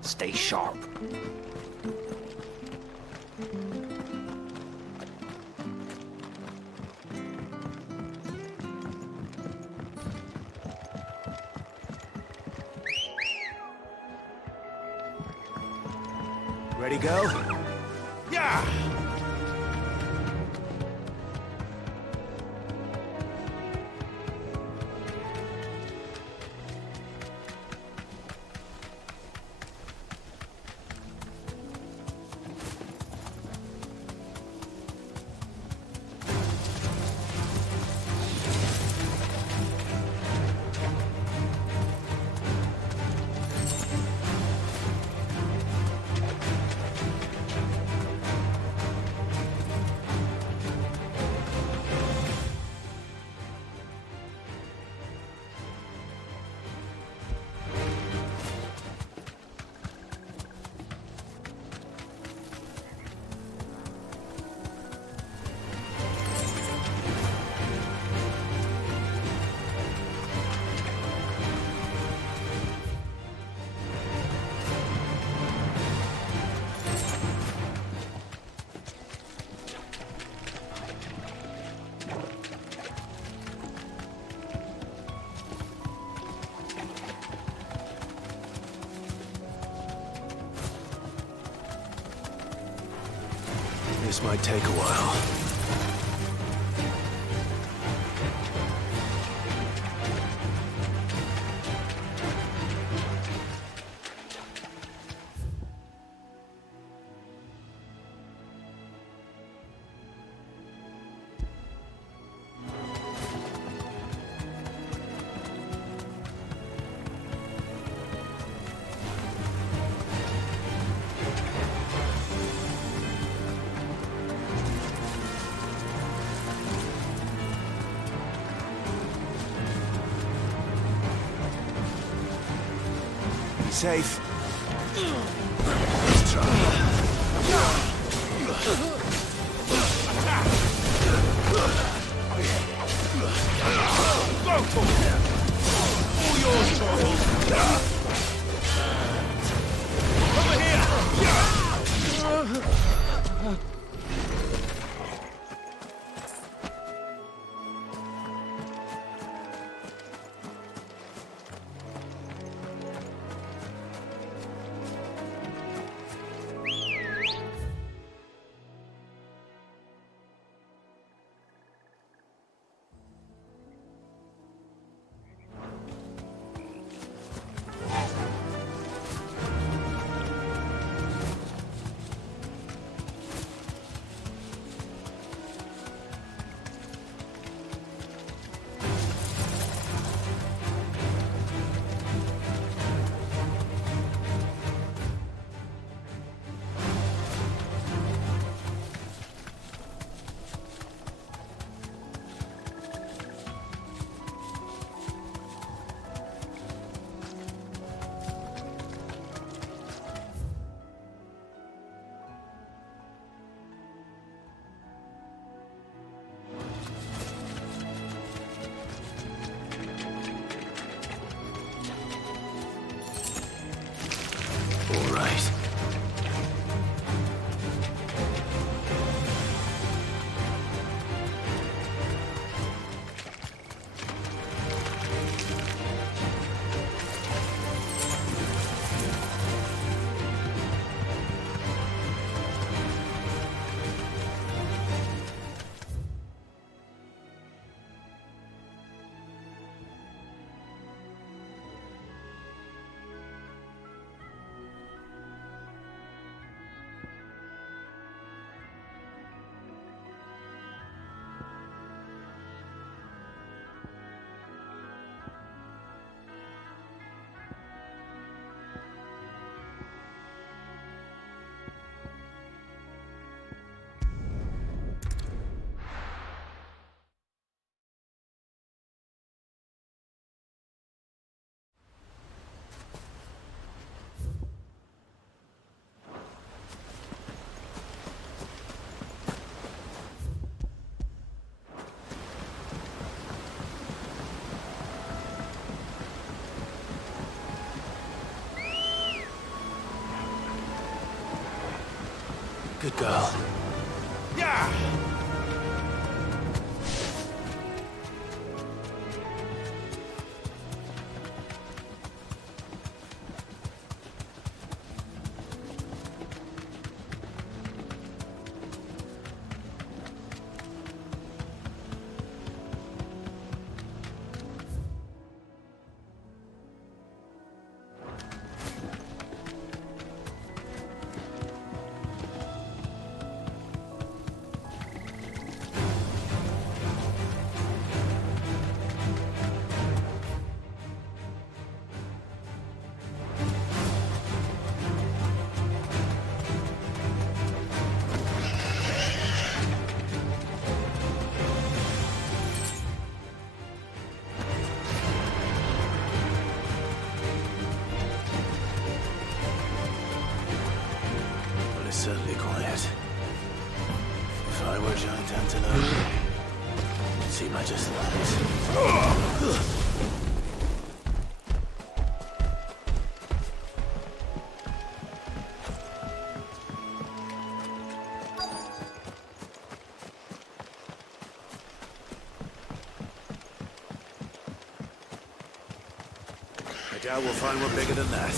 Stay sharp. Ready, go? Yeah! This might take a while. Safe. Let's try. All yours, Chocobos. Over here. All right. Good girl. Yeah! Certainly quiet. If I were giant antelope, it'd seem like just that. I doubt we'll find one bigger than that.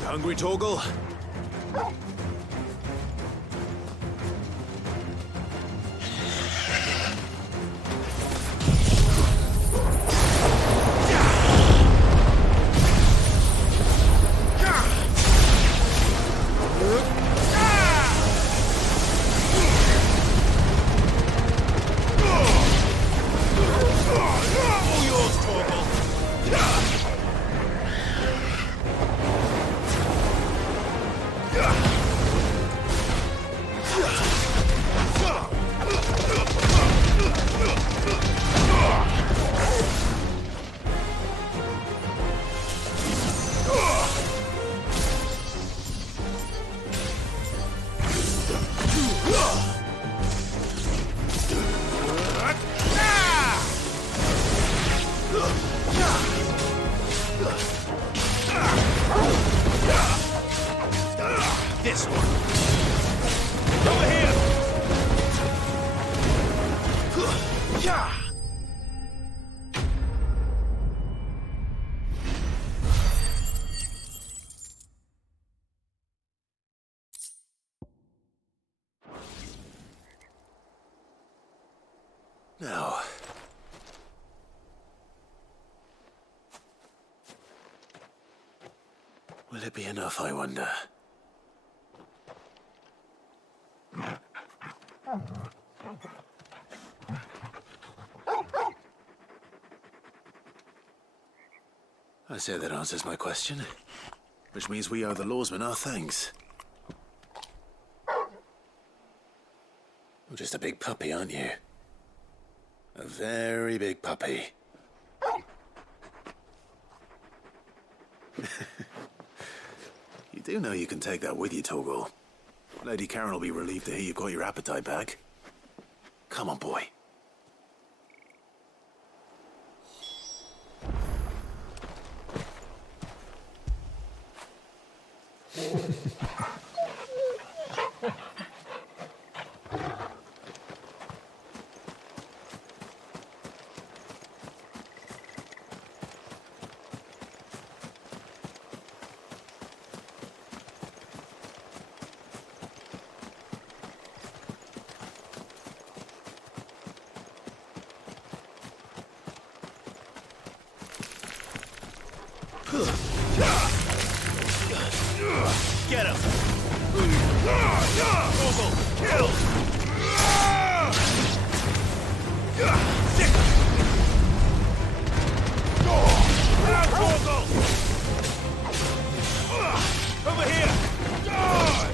You hungry, Torgal? This one. Over here. Now. Will it be enough, I wonder? I say that answers my question. Which means we owe the lawsman our thanks. You're just a big puppy, aren't you? A very big puppy. You do know you can take that with you, Torgal. Lady Karen will be relieved to hear you've got your appetite back. Come on, boy. Get him! Torgal, kill! Stick him! Now, Torgal! Over here! Die!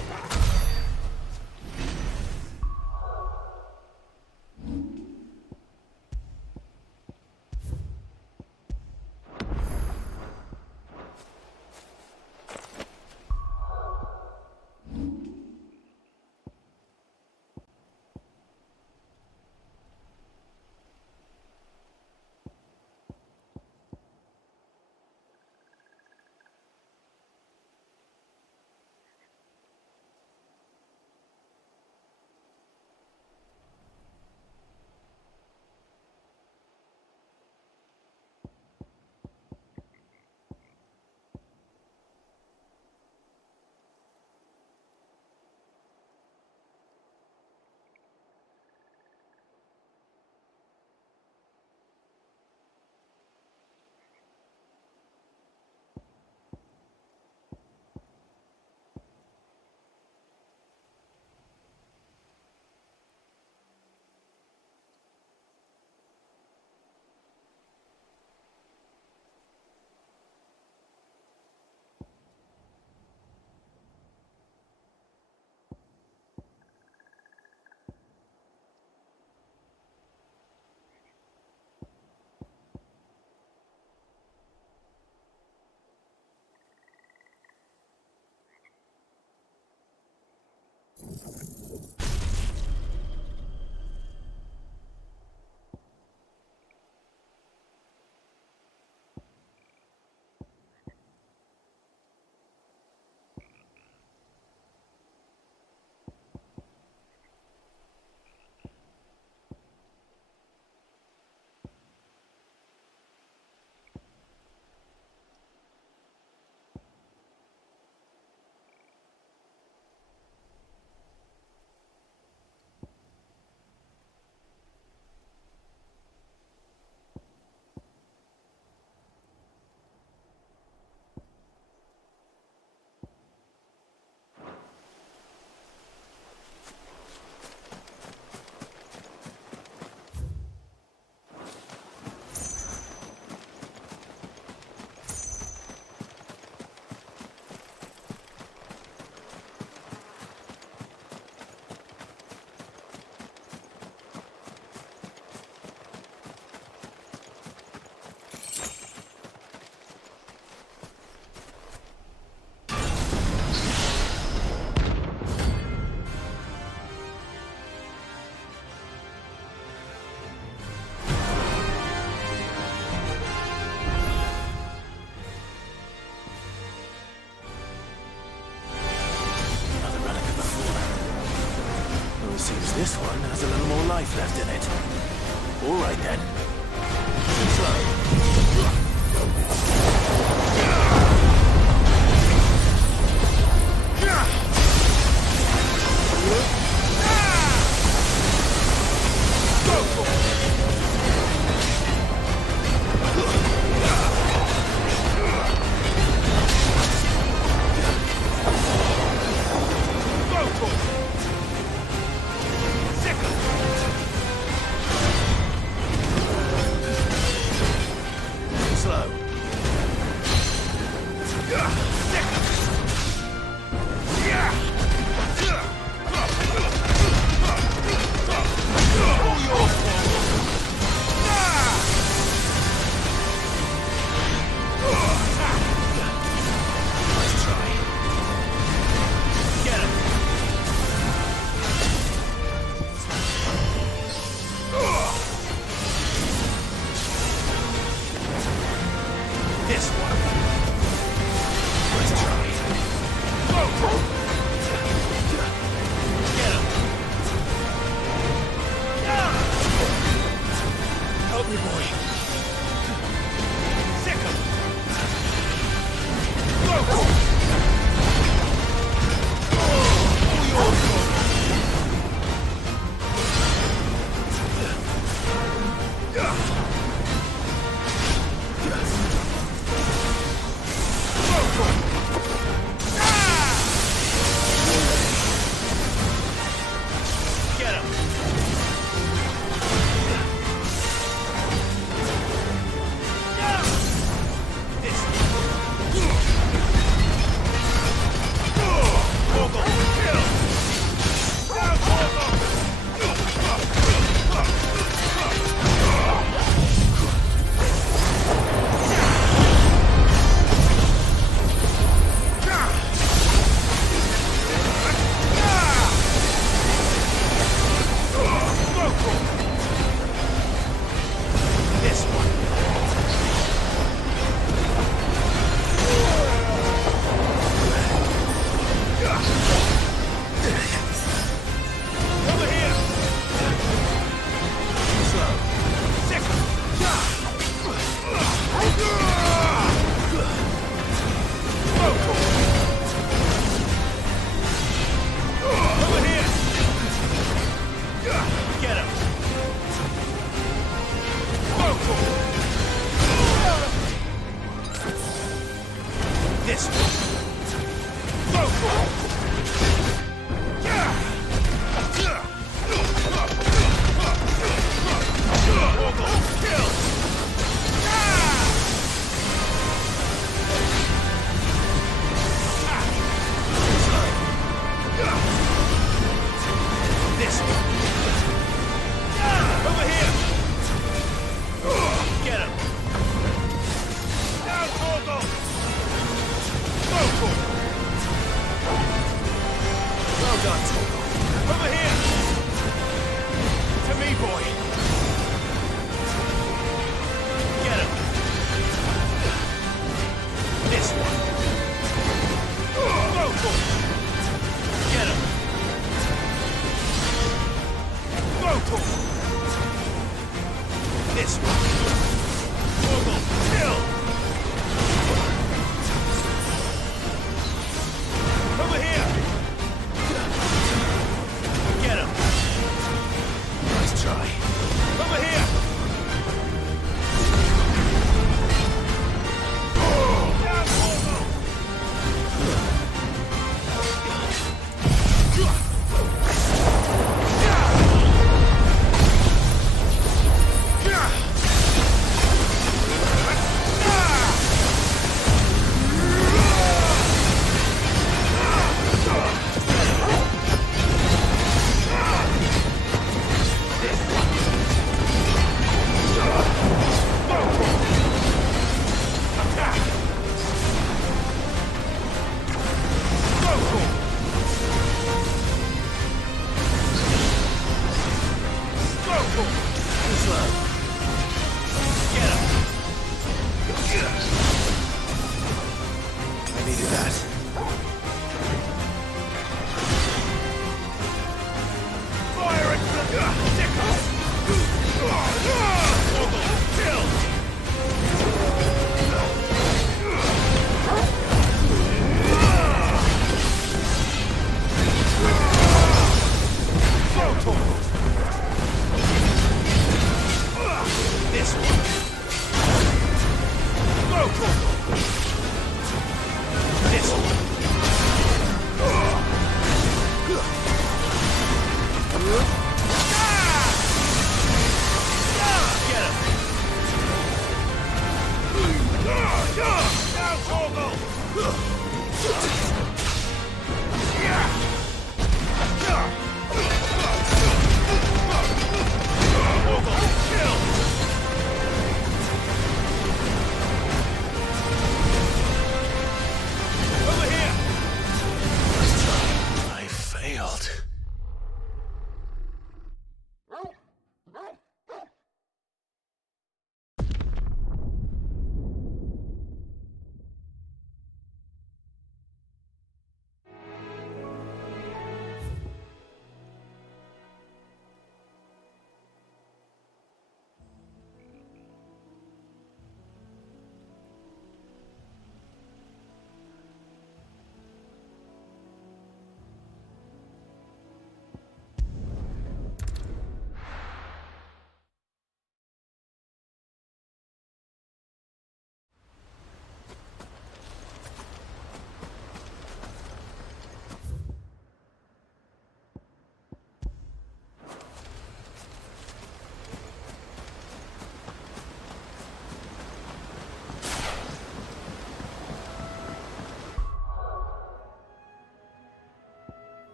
This one has a little more life left in it. All right then. Slow.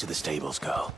to the stables, girl.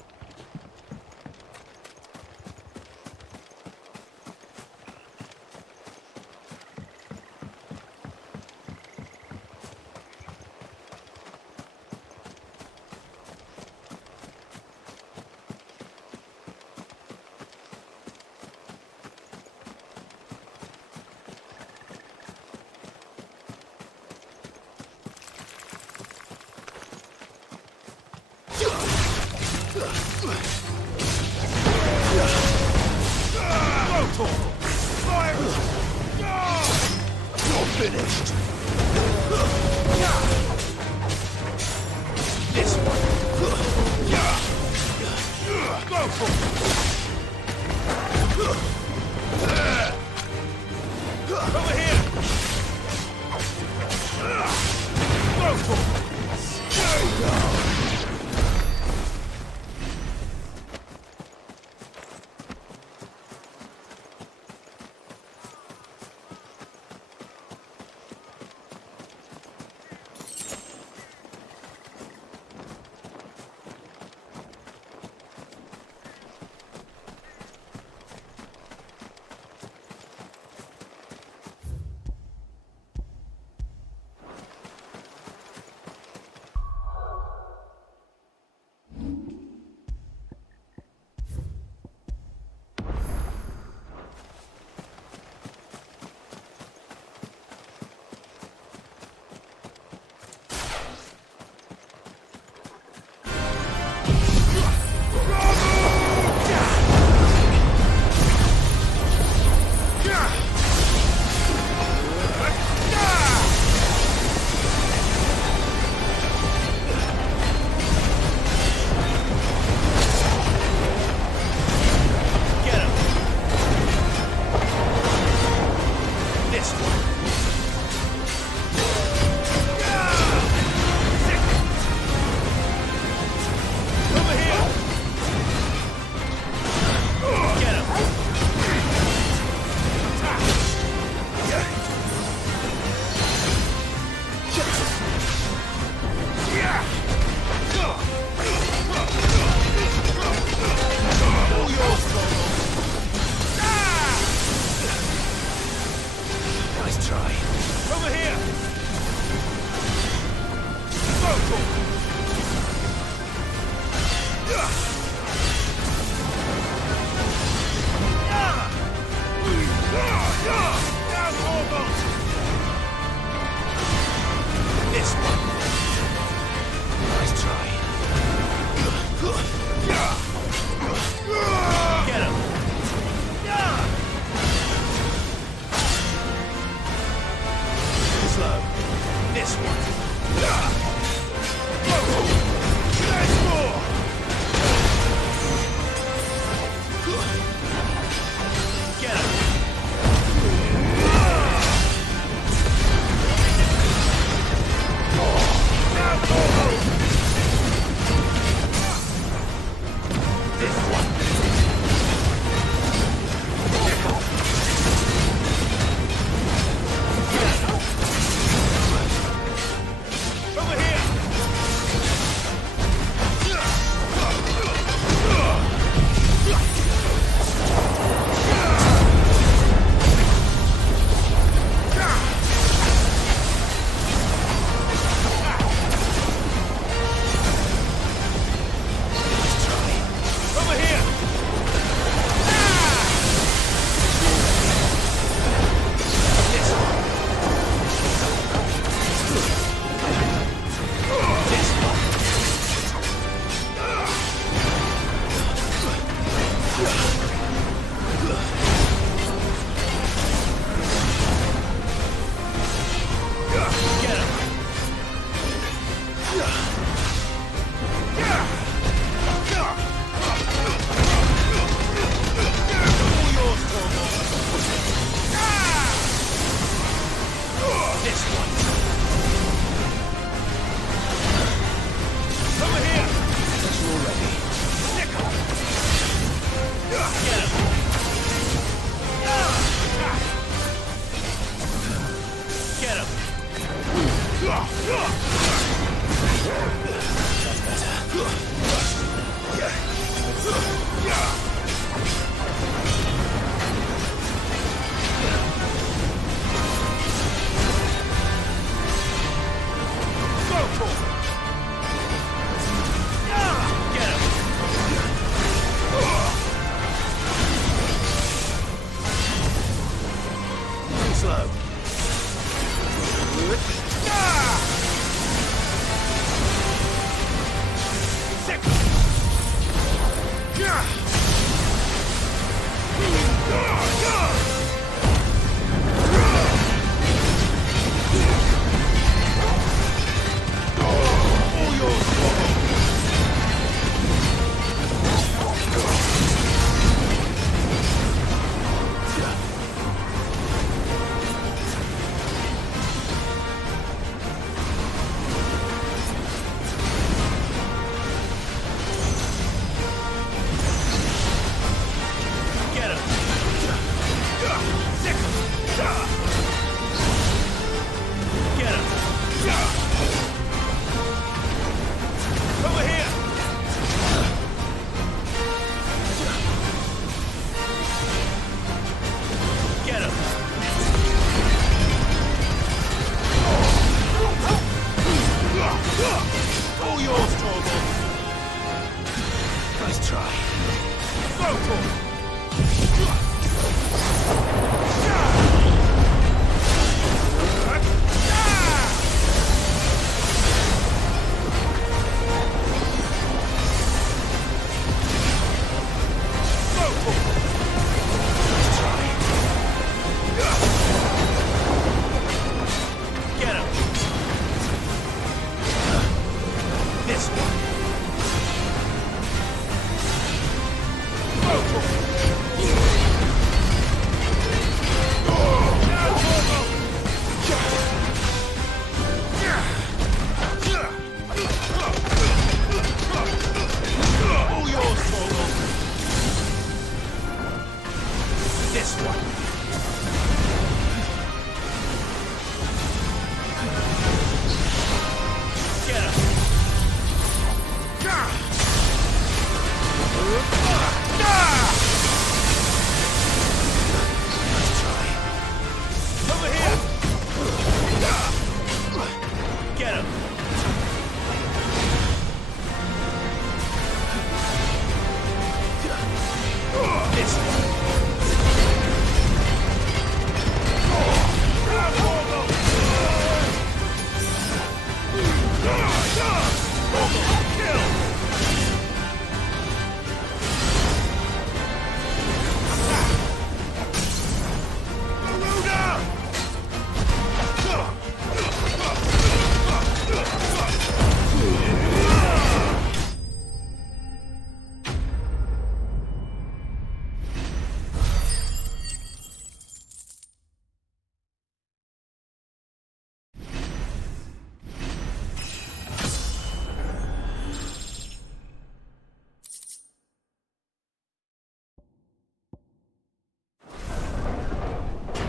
blow.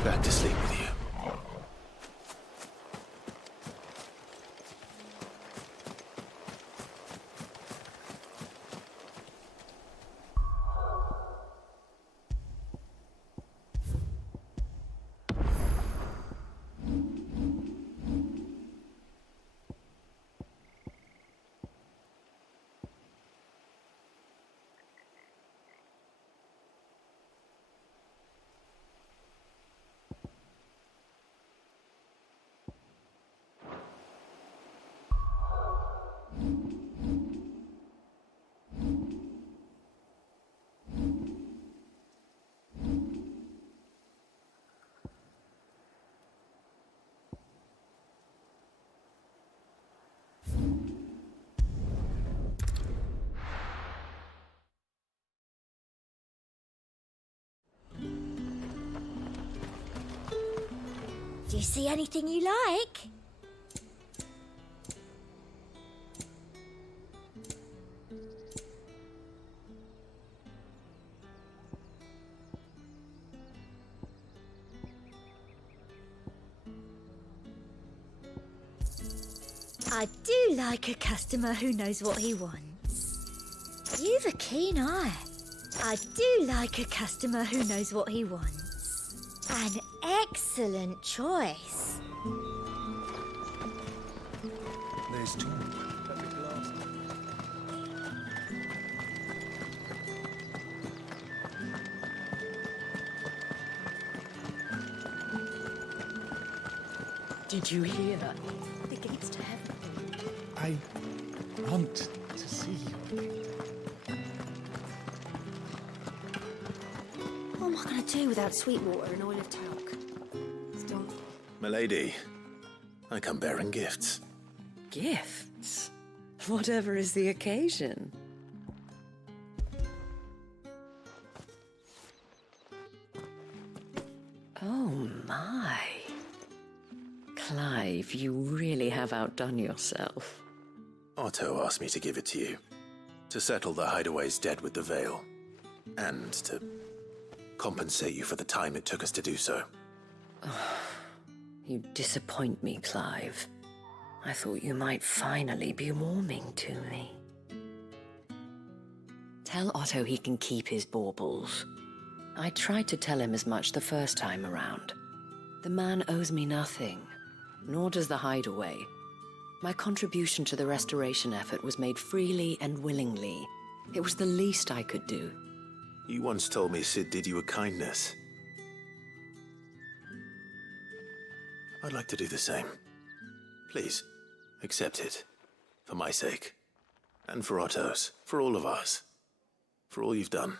Back to sleep with you. Do you see anything you like? I do like a customer who knows what he wants. You've a keen eye. I do like a customer who knows what he wants. An excellent choice. There's two. Perfect glass. Did you hear? The gates to heaven. I want to see you. What am I going to do without sweet water and oil of talc? Still. Milady, I come bearing gifts. Gifts? Whatever is the occasion. Oh my. Clive, you really have outdone yourself. Otto asked me to give it to you. To settle the Hideaway's debt with the Veil. And to compensate you for the time it took us to do so. You disappoint me, Clive. I thought you might finally be warming to me. Tell Otto he can keep his baubles. I tried to tell him as much the first time around. The man owes me nothing, nor does the Hideaway. My contribution to the restoration effort was made freely and willingly. It was the least I could do. You once told me Sid did you a kindness. I'd like to do the same. Please, accept it. For my sake. And for Otto's. For all of us. For all you've done.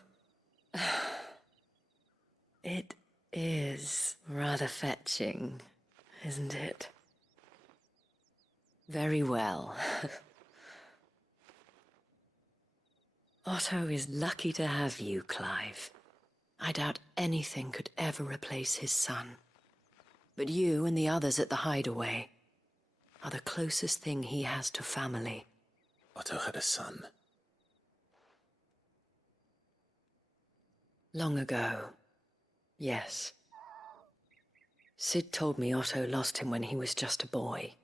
It is rather fetching, isn't it? Very well. Otto is lucky to have you, Clive. I doubt anything could ever replace his son. But you and the others at the Hideaway are the closest thing he has to family. Otto had a son. Long ago, yes. Sid told me Otto lost him when he was just a boy,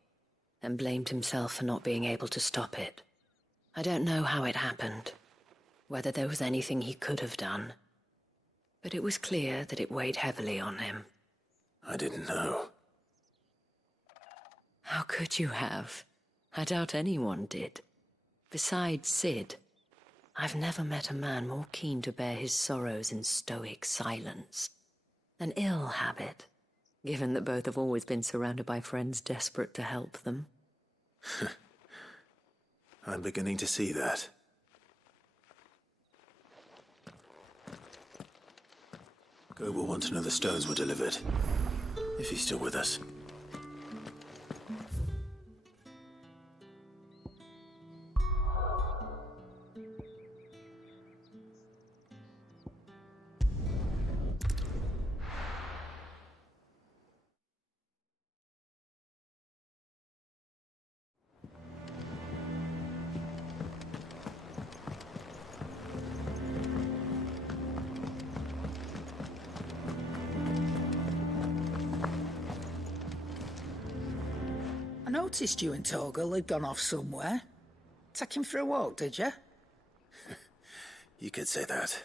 and blamed himself for not being able to stop it. I don't know how it happened, whether there was anything he could have done, but it was clear that it weighed heavily on him. I didn't know. How could you have? I doubt anyone did. Besides Sid, I've never met a man more keen to bear his sorrows in stoic silence. An ill habit, given that both have always been surrounded by friends desperate to help them. I'm beginning to see that. Go will want to know the stones were delivered. If he's still with us. I noticed you and Torgal had gone off somewhere. Take him for a walk, did you? You could say that.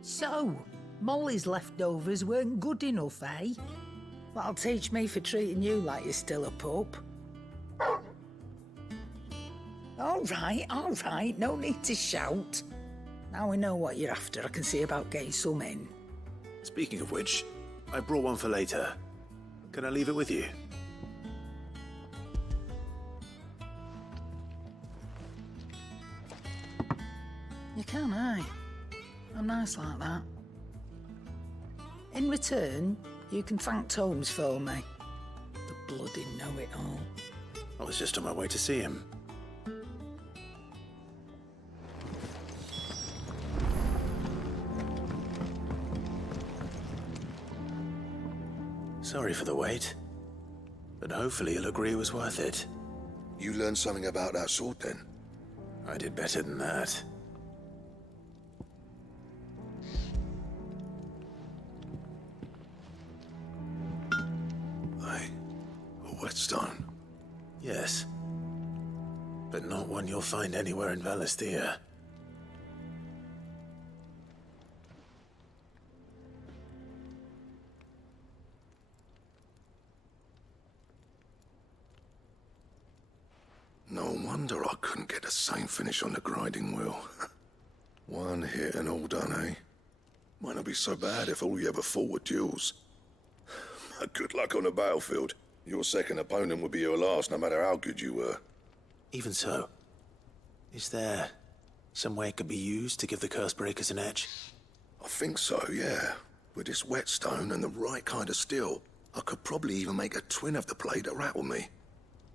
So, Molly's leftovers weren't good enough, eh? That'll teach me for treating you like you're still a pup. All right, no need to shout. Now we know what you're after, I can see about getting some in. Speaking of which, I brought one for later. Can I leave it with you? You can, aye. I'm nice like that. In return, you can thank Tomes for me. The bloody know-it-all. I was just on my way to see him. Sorry for the wait, but hopefully you'll agree it was worth it. You learned something about that sword then? I did better than that. A whetstone? Yes, but not one you'll find anywhere in Valisthea. No wonder I couldn't get the same finish on the grinding wheel. One hit and all done, eh? Might not be so bad if all you ever fought were duels. Good luck on the battlefield. Your second opponent would be your last, no matter how good you were. Even so, is there some way it could be used to give the curse breakers an edge? I think so, yeah. With this whetstone and the right kind of steel, I could probably even make a twin of the blade that rattled me.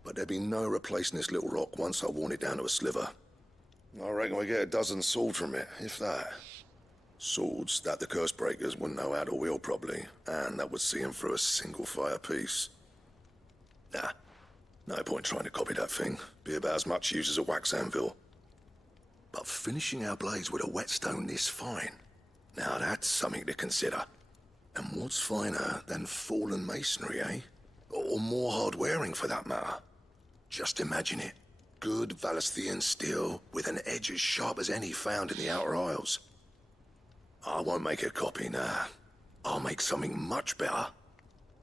But there'd be no replacing this little rock once I worn it down to a sliver. I reckon we get a dozen swords from it, if that. Swords that the curse breakers wouldn't know how to wield properly, and that would see them through a single fire piece. Nah, no point trying to copy that thing. Be about as much use as a wax anvil. But finishing our blades with a whetstone this fine, now that's something to consider. And what's finer than fallen masonry, eh? Or more hard-wearing, for that matter. Just imagine it. Good Valisthean steel with an edge as sharp as any found in the Outer Isles. I won't make a copy, nah. I'll make something much better.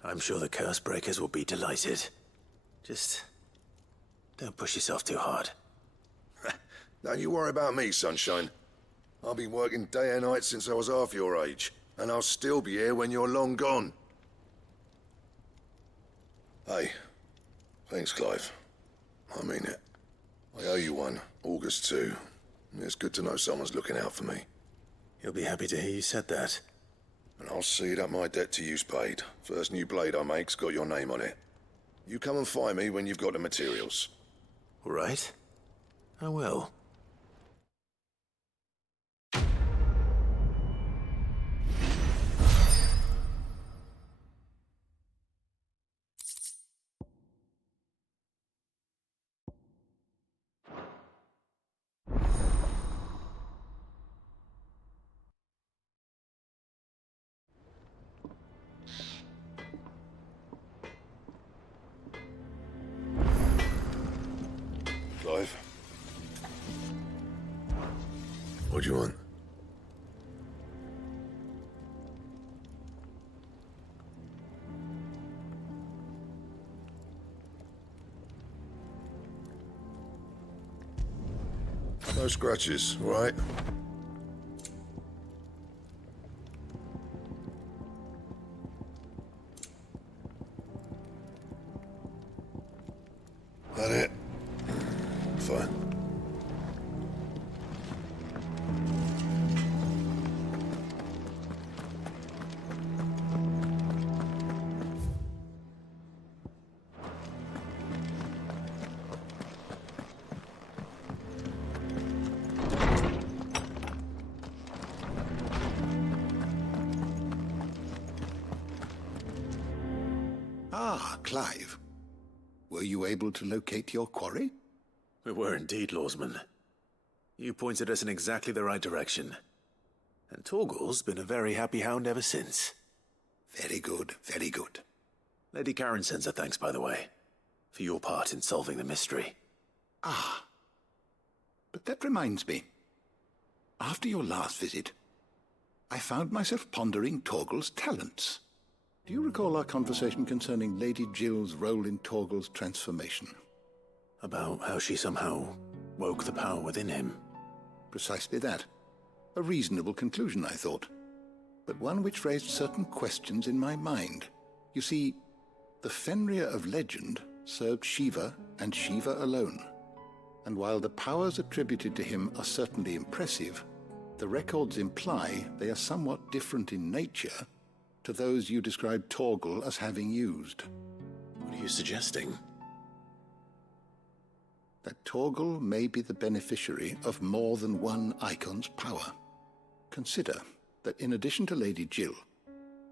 I'm sure the curse breakers will be delighted. Just don't push yourself too hard. Don't you worry about me, sunshine. I've been working day and night since I was half your age, and I'll still be here when you're long gone. Hey, thanks, Clive. I mean it. I owe you one, August too. It's good to know someone's looking out for me. He'll be happy to hear you said that. And I'll see that my debt to you's paid. First new blade I make's got your name on it. You come and find me when you've got the materials. All right. I will. Clive? What do you want? No scratches, right? That it? Fine. Ah, Clive. Were you able to locate your quarry? We were indeed, Lawsman. You pointed us in exactly the right direction. And Torgal's been a very happy hound ever since. Very good, very good. Lady Karen sends her thanks, by the way, for your part in solving the mystery. Ah. But that reminds me. After your last visit, I found myself pondering Torgal's talents. Do you recall our conversation concerning Lady Jill's role in Torgal's transformation? About how she somehow woke the power within him. Precisely that. A reasonable conclusion, I thought. But one which raised certain questions in my mind. You see, the Fenrir of legend served Shiva and Shiva alone. And while the powers attributed to him are certainly impressive, the records imply they are somewhat different in nature to those you described Torgal as having used. What are you suggesting? That Torgal may be the beneficiary of more than one Eikon's power. Consider that in addition to Lady Jill,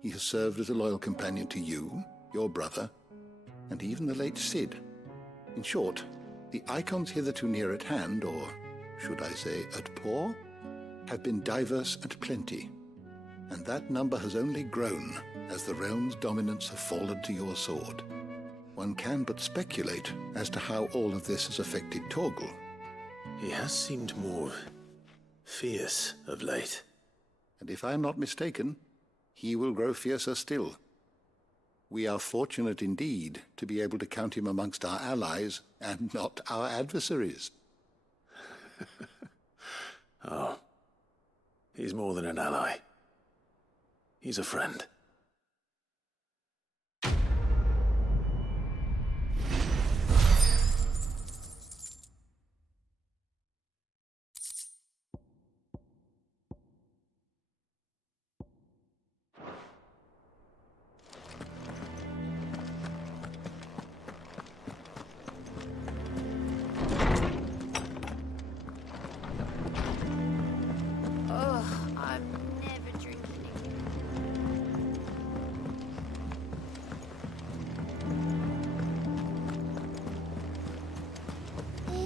he has served as a loyal companion to you, your brother, and even the late Cid. In short, the Eikons hitherto near at hand, or should I say at paw, have been diverse and plenty, and that number has only grown as the realm's dominance have fallen to your sword. One can but speculate as to how all of this has affected Torgal. He has seemed more fierce of late. And if I am not mistaken, he will grow fiercer still. We are fortunate indeed to be able to count him amongst our allies and not our adversaries. Oh, he's more than an ally. He's a friend.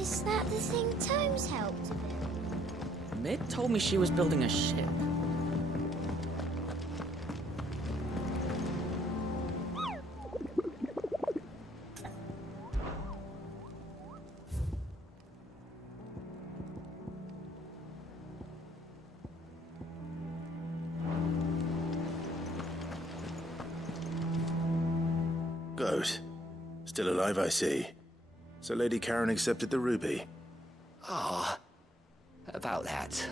Is that the thing Tomes helped build? Mid told me she was building a ship. Good. Still alive, I see. So Lady Karen accepted the ruby. Ah, about that.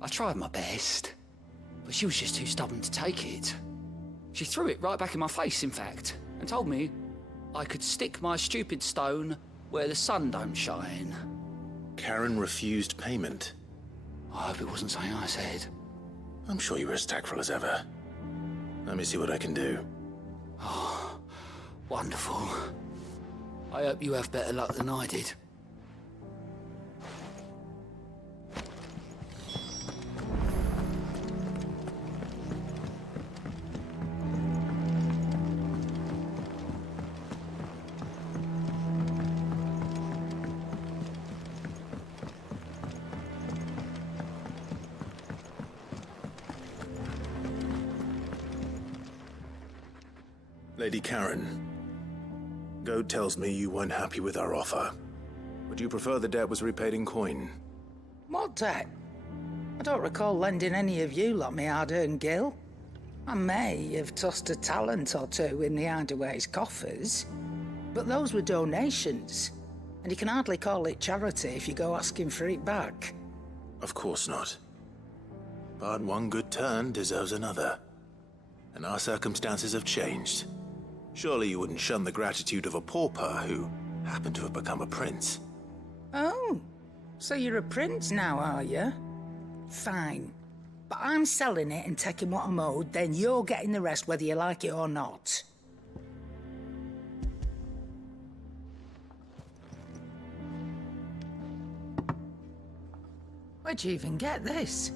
I tried my best, but she was just too stubborn to take it. She threw it right back in my face, in fact, and told me I could stick my stupid stone where the sun don't shine. Karen refused payment. I hope it wasn't something I said. I'm sure you were as tactful as ever. Let me see what I can do. Oh, wonderful. I hope you have better luck than I did. Lady Karen, Goad tells me you weren't happy with our offer. Would you prefer the debt was repaid in coin? What debt? I don't recall lending any of you lot me hard-earned gil. I may have tossed a talent or two in the Hideaway's coffers, but those were donations, and you can hardly call it charity if you go asking for it back. Of course not. But one good turn deserves another. And our circumstances have changed. Surely you wouldn't shun the gratitude of a pauper who happened to have become a prince. Oh, so you're a prince now, are you? Fine. But I'm selling it and taking what I'm owed, then you're getting the rest whether you like it or not. Where'd you even get this?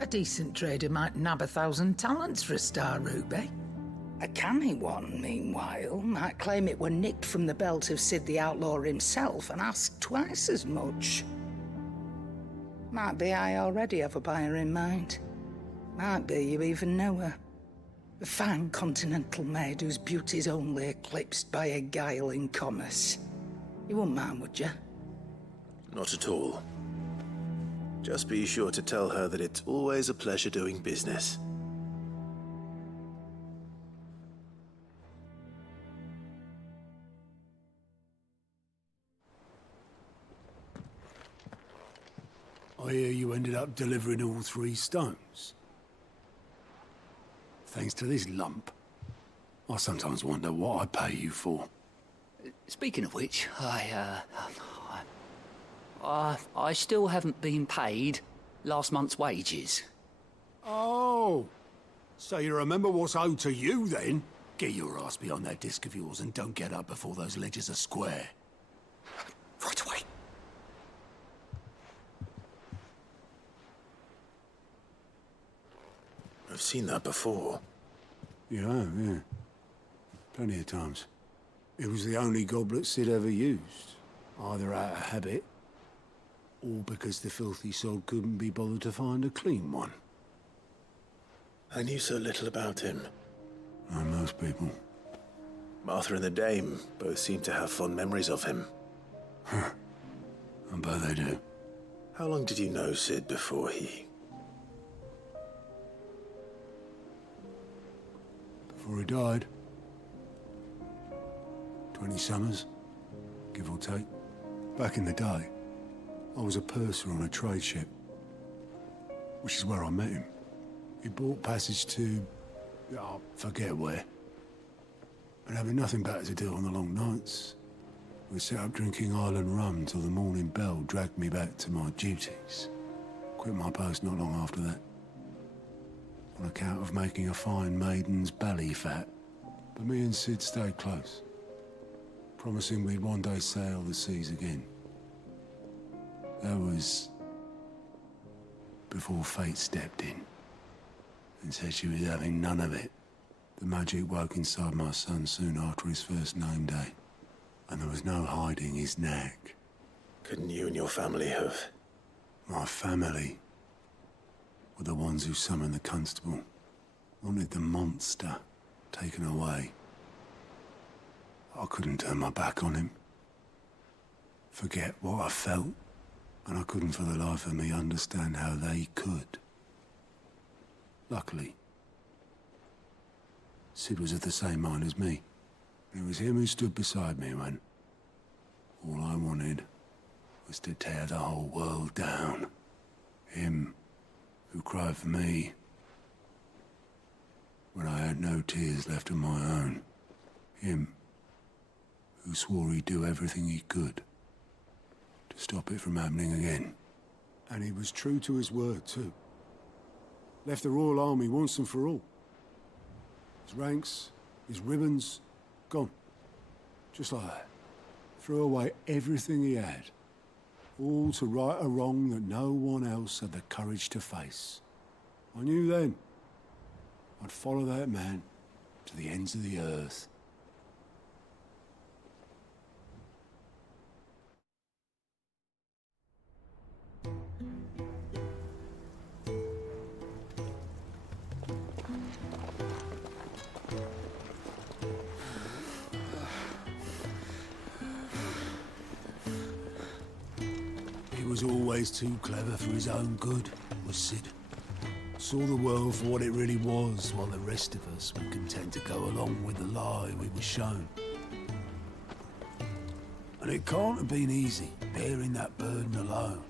A decent trader might nab 1,000 talents for a star ruby. A canny one, meanwhile, might claim it were nicked from the belt of Sid the Outlaw himself and ask twice as much. Might be I already have a buyer in mind. Might be you even know her. A fine continental maid whose beauty's only eclipsed by a guile in commerce. You wouldn't mind, would you? Not at all. Just be sure to tell her that it's always a pleasure doing business. I hear you ended up delivering all 3 stones. Thanks to this lump. I sometimes wonder what I pay you for. Speaking of which, I still haven't been paid last month's wages. Oh, so you remember what's owed to you then? Get your ass behind that disc of yours and don't get up before those ledgers are square. Right away. I've seen that before. You have, yeah. Plenty of times. It was the only goblet Sid ever used. Either out of habit, or because the filthy sod couldn't be bothered to find a clean one. I knew so little about him. Like most people. Martha and the Dame both seem to have fond memories of him. I bet they do. How long did you know Sid before he... before he died. 20 summers, give or take. Back in the day, I was a purser on a trade ship, which is where I met him. He bought passage to, I forget where. But having nothing better to do on the long nights, we set up drinking island rum till the morning bell dragged me back to my duties. Quit my post not long after that, on account of making a fine maiden's belly fat. But me and Sid stayed close, promising we'd one day sail the seas again. That was before fate stepped in and said she was having none of it. The magic woke inside my son soon after his first name day, and there was no hiding his knack. Couldn't you and your family have? My family were the ones who summoned the constable, wanted the monster taken away. I couldn't turn my back on him, forget what I felt, and I couldn't for the life of me understand how they could. Luckily, Sid was of the same mind as me. It was him who stood beside me when all I wanted was to tear the whole world down. Him who cried for me when I had no tears left of my own. Him who swore he'd do everything he could to stop it from happening again. And he was true to his word, too. Left the Royal Army once and for all. His ranks, his ribbons, gone. Just like that. Threw away everything he had. All to right a wrong that no one else had the courage to face. I knew then I'd follow that man to the ends of the earth. He was always too clever for his own good, was Sid. Saw the world for what it really was, while the rest of us were content to go along with the lie we were shown. And it can't have been easy, bearing that burden alone.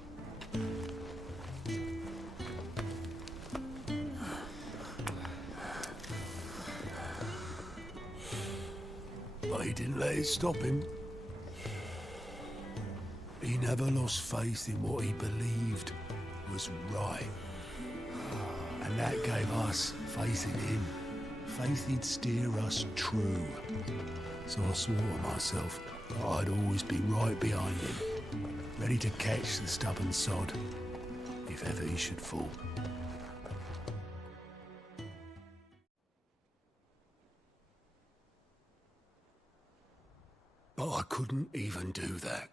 But he didn't let it stop him. He never lost faith in what he believed was right. And that gave us faith in him. Faith he'd steer us true. So I swore to myself that I'd always be right behind him, ready to catch the stubborn sod, if ever he should fall. But I couldn't even do that.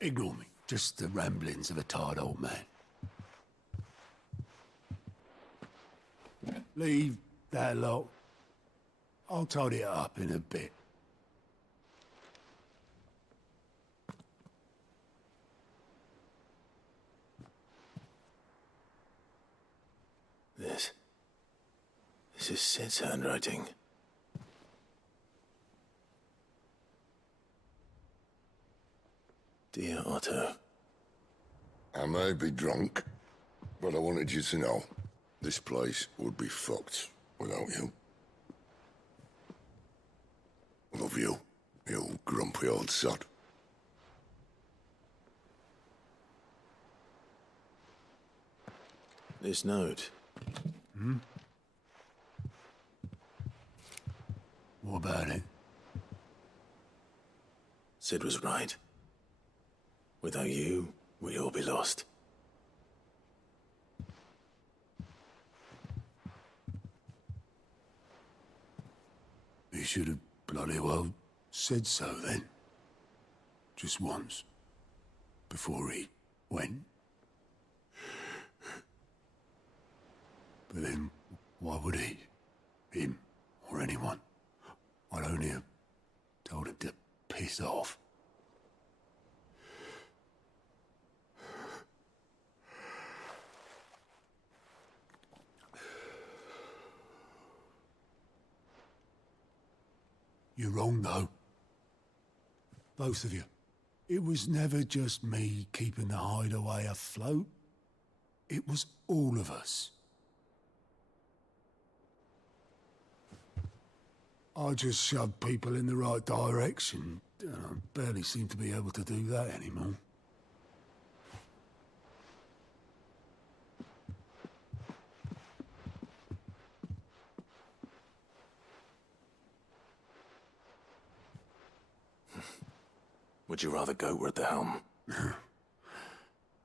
Ignore me. Just the ramblings of a tired old man. Leave that lot. I'll tidy it up in a bit. This is Sid's handwriting. Dear Otto. I may be drunk, but I wanted you to know this place would be fucked without you. Love you, you grumpy old sod. This note. What about it? Sid was right. Without you, we'd all be lost. He should have bloody well said so then. Just once. Before he went. But then, why would he? Him, or anyone? I'd only have told him to piss off. You're wrong, though. Both of you. It was never just me keeping the hideaway afloat. It was all of us. I just shoved people in the right direction, and I barely seem to be able to do that anymore. Would you rather goat were at the helm?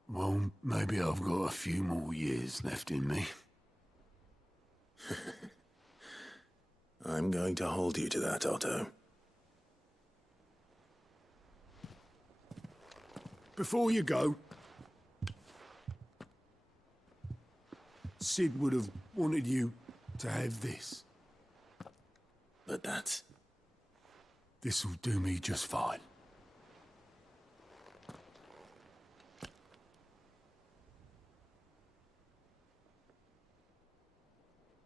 Well, maybe I've got a few more years left in me. I'm going to hold you to that, Otto. Before you go, Sid would have wanted you to have this. But that's... This'll do me just fine.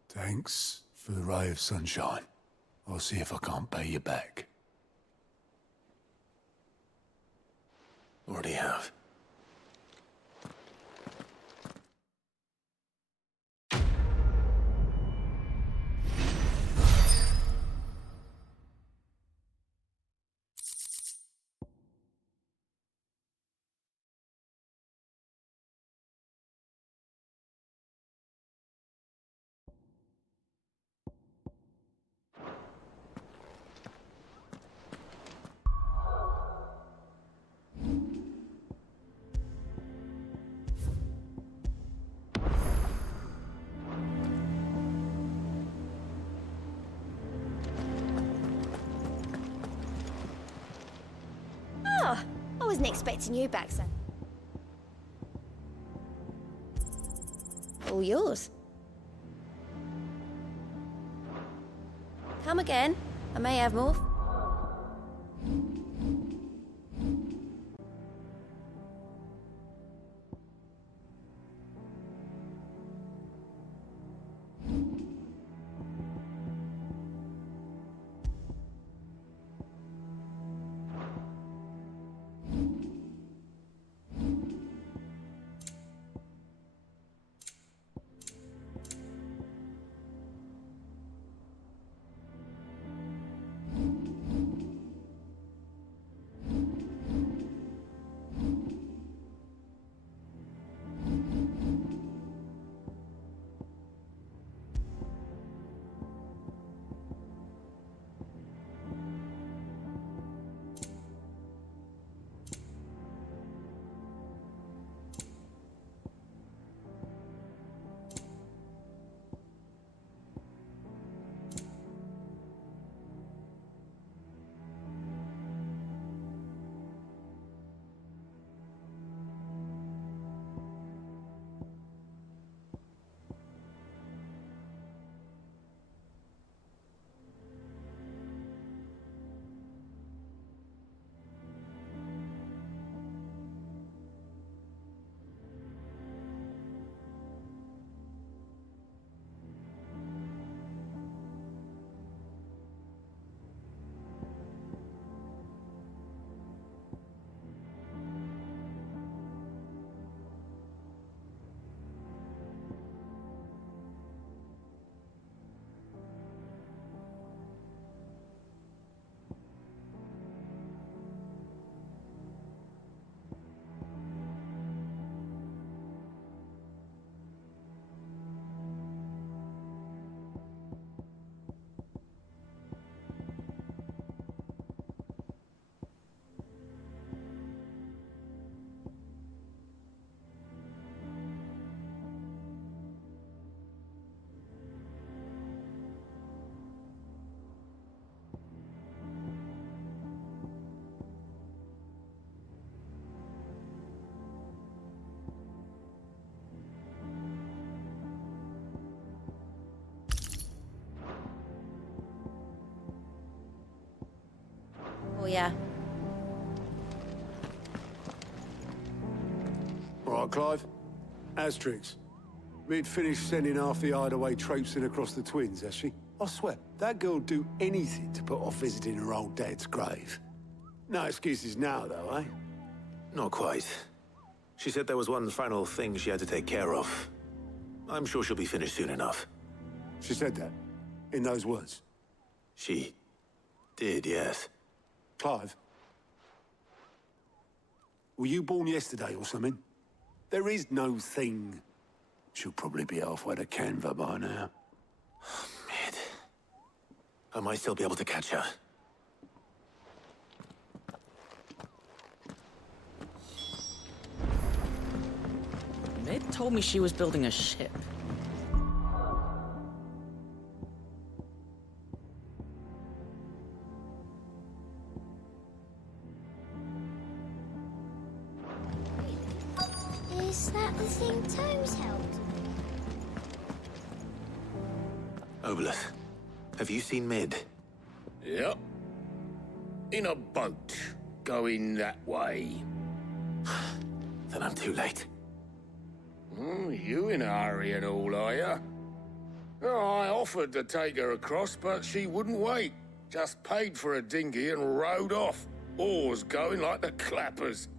Thanks for the ray of sunshine. I'll see if I can't pay you back. Already have. Oh, I wasn't expecting you back, son. All yours. Come again. I may have more. Oh, yeah. All right, Clive. Asterix. Mid finished sending half the hideaway traipsing across the twins, has she? I swear, that girl'd do anything to put off visiting her old dad's grave. No excuses now, though, eh? Not quite. She said there was one final thing she had to take care of. I'm sure she'll be finished soon enough. She said that? In those words? She did, yes. Clive? Were you born yesterday or something? There is no thing. She'll probably be halfway to Canva by now. Mid. I might still be able to catch her. Mid told me she was building a ship. Is that the thing Tomes held? Obelith, have you seen Mid? Yep. In a boat, going that way. Then I'm too late. You in a hurry and all, are you? Oh, I offered to take her across, but she wouldn't wait. Just paid for a dinghy and rowed off. Oars going like the clappers.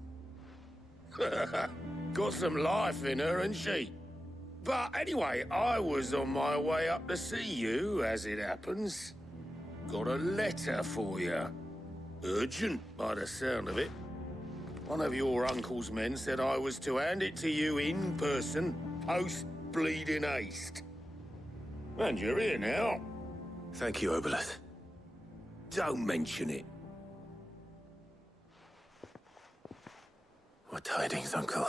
Got some life in her, ain't she? But anyway, I was on my way up to see you, as it happens. Got a letter for you. Urgent, by the sound of it. One of your uncle's men said I was to hand it to you in person, post-bleeding haste. And you're here now. Thank you, Obelith. Don't mention it. What tidings, Uncle?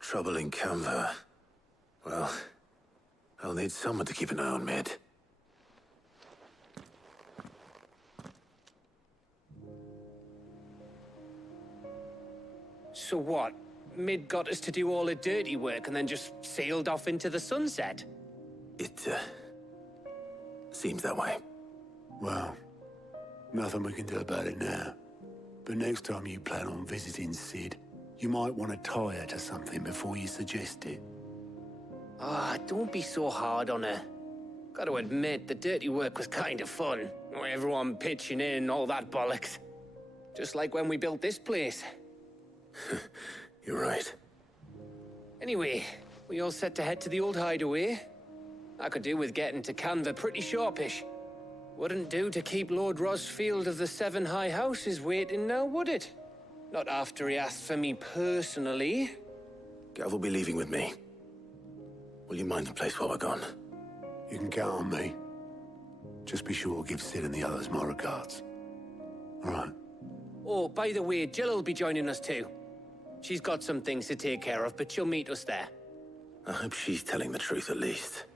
Trouble in Canva. Well, I'll need someone to keep an eye on Mid. So what? Mid got us to do all the dirty work and then just sailed off into the sunset? It, seems that way. Well, nothing we can do about it now. But next time you plan on visiting Sid, you might want to tie her to something before you suggest it. Ah, don't be so hard on her. Gotta admit, the dirty work was kind of fun. Everyone pitching in, all that bollocks. Just like when we built this place. You're right. Anyway, we all set to head to the old hideaway. I could do with getting to Canva pretty sharpish. Wouldn't do to keep Lord Rosfield of the Seven High Houses waiting now, would it? Not after he asked for me personally. Gav will be leaving with me. Will you mind the place while we're gone? You can count on me. Just be sure to give Sid and the others my regards. All right. Oh, by the way, Jill will be joining us too. She's got some things to take care of, but she'll meet us there. I hope she's telling the truth at least.